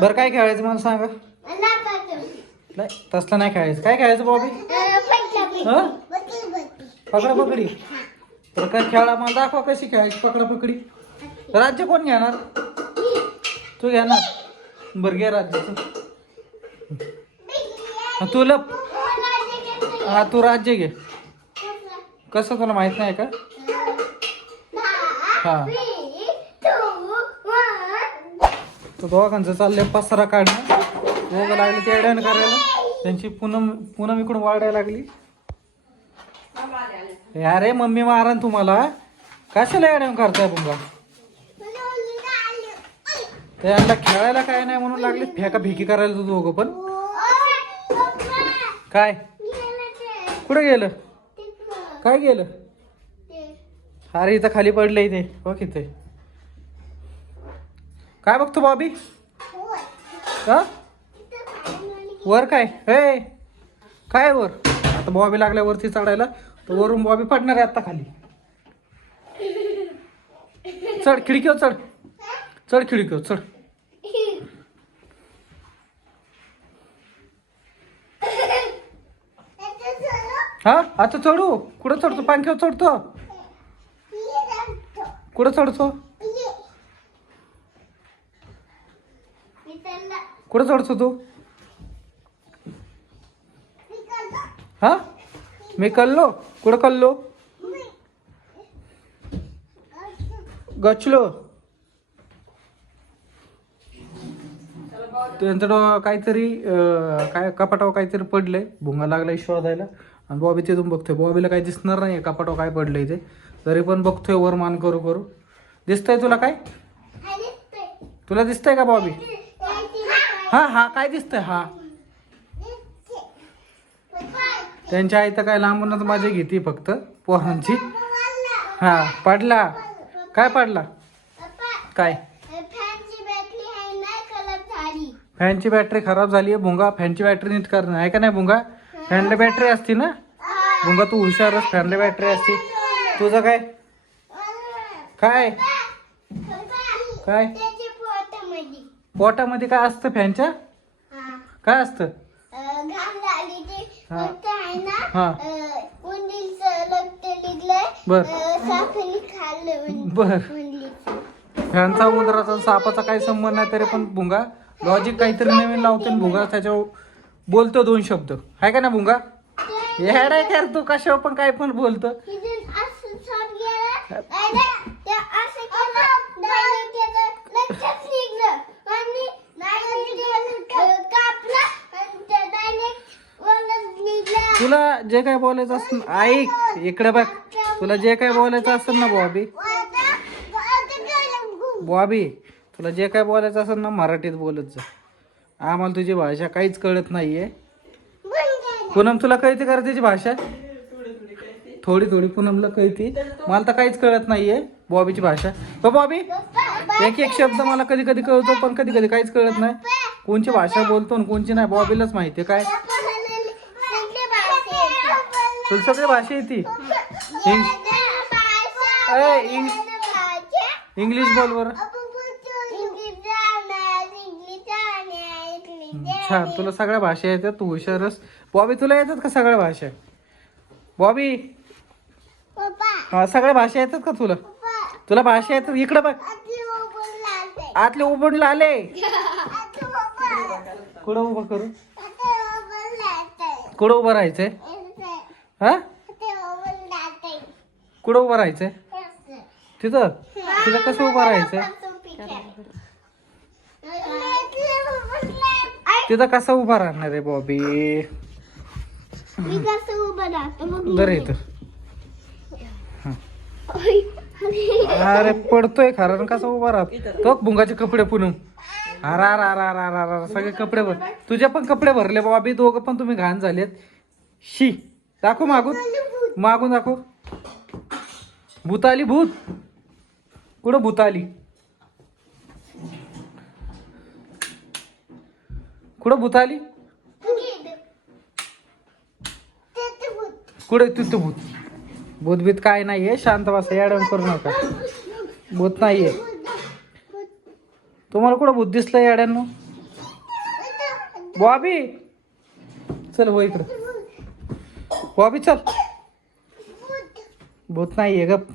बरं काय खेळायचं मला सांगा. नाही तसलं नाही खेळायचं. काय खेळायचं बॉबी? हा पकडा पकडी. तर काय खेळा मला दाखवा कशी खेळायची पकडा पकडी. राज्य कोण घेणार? तू घेणार. बरं घे राज्याचं. तू लप. हा तू राज्य घे. कसं तुला माहित नाही का? हा तो दोघांचं चाललंय पसारा काढणं. दोघं लागले ते अडण करायला. त्यांची पूनम इकडून वाढायला लागली. अरे मम्मी मारण तुम्हाला. कशाला अडण करताय बुंगा? त्यांना खेळायला काय नाही म्हणून लागले फेका फेकी करायला. तू दोघं पण काय कुठं गेलं? काय गेलं? अरे इथं खाली पडलं इथे बघ इथे. काय बघतो बॉबी? का वर काय? हे काय वर? आता बॉबी लागल्या वरती चढायला. तर वरून बॉबी पडणार आहे आता खाली. चढ खिडकीवर चढ. चढ खिडकीवर चढ. हा आता चढू. कुठं चढतो? पंख्यावर चढतो. कुठं चढतो? कुठं चढतो तू? हा मी कल्लो. कुठं कल्लो? गचलो. त्यांचं काहीतरी काय कपाटावर काहीतरी पडलंय. भुंगा लागलाय शोधायला. आणि बॉबी तिथून बघतोय. बॉबीला काही दिसणार नाही कपाटावर काय पडलंय ते. तरी पण बघतोय वर मान करू करू. दिसतंय तुला काय? तुला दिसतंय का बॉबी? हा हा काय दिसतंय? हा त्यांच्या आई तर काय लांबूनच माझी घेते फक्त पोरांची. हा पडला. काय पडला? काय? फॅनची बॅटरी खराब झाली आहे. भुंगा फॅनची बॅटरी नीट करणं आहे का नाही भुंगा? फॅनला बॅटरी असती ना भुंगा. तू हुशारच. फॅनला बॅटरी असती. तुझं काय? काय काय पोटामध्ये काय असतं फॅनच्या? काय असतं? हा बर बर. फॅनचा उंदराचा सापाचा काही संबंध नाही. तरी पण भुंगा लॉजिक काहीतरी नवीन लावतो. भुंगा त्याच्यावर बोलतो दोन शब्द. आहे का ना भुंगा? हेडाय कर तू कशावर पण काय पण बोलतो. तुला जे काय बोलायचं असेल ऐक इकडे बघ. तुला जे काय बोलायचं असेल ना बॉबी बॉबी तुला जे काय बोलायचं असेल ना मराठीत बोलत जा. आम्हाला तुझी भाषा काहीच कळत नाहीये. पूनम तुला कळते का त्याची भाषा? थोडी थोडी पूनमला कळते. मला तर काहीच कळत नाहीये बॉबीची भाषा. तो बॉबी एक एक शब्द मला कधी कधी कळतो पण कधी कधी काहीच कळत नाही. कोणची भाषा बोलतो आणि कोणची नाही बॉबीलाच माहिती. काय तुला सगळी भाषा येते? इंग्लिश बोल बरं. छान तुला सगळ्या भाषा येतात. तू हुशारच. बॉबी तुला येतात का सगळ्या भाषा? बॉबी हा सगळ्या भाषा येतात का तुला? तुला भाषा येतात? इकडं बघ. आतले उबडले आले. कुठं उभं करू? कुठं उभं राहायचंय? हा कुठं उभं राहायचंय? तिथं तिथं कसं उभं राहायचंय? तिथं कसं उभं राहणार आहे बॉबी? बरं इथं. अरे पडतोय खरं. कसं उभा राहत? तो भुंगाचे कपडे पुनम. अरा सगळे कपडे भर. तुझे पण कपडे भरले बॉबी. दोघं पण तुम्ही घाण झालेत. शी दाखव मागून. मागून दाखव. भूत आली. भूत कुठं भूत आली? कुठं भूत आली? कुठे तिथं भूत? भूतभीत काय नाहीये. शांत बसा. याडवून करू नका. भूत नाहीये. तुम्हाला कुठं भूत दिसलं याड्यांनो? बॉबी चल हो इकडं. बॉबी चल. भूत नाहीये गप.